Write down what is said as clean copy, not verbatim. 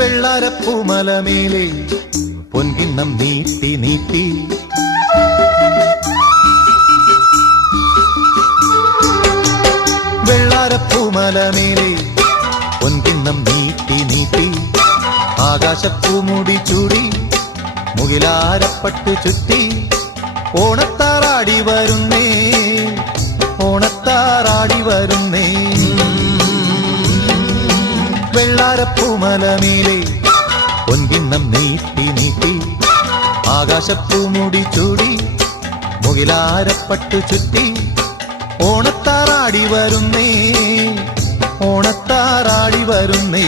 വെള്ളാരപ്പൂമലമേലെ പൊൻകിണ്ണം നീട്ടി നീട്ടി വെള്ളാരപ്പൂമലമേലെ പൊൻകിണ്ണം നീട്ടി നീട്ടി ആകാശപ്പൂമുടി ചൂടി മുകിലാരപ്പട്ട് ചുറ്റി ഓണത്താറാടി വരുന്നേ ഓണത്താറാടി വരുന്നേ വെള്ളാരപ്പൂമലമേലെ പൊൻകിണ്ണം നീട്ടി നീട്ടി ആകാശപ്പൂമുടി ചൂടി മുകിലാരപ്പട്ട് ചുറ്റി ഓണത്താറാടി വരുന്നേ ഓണത്താറാടി വരുന്നേ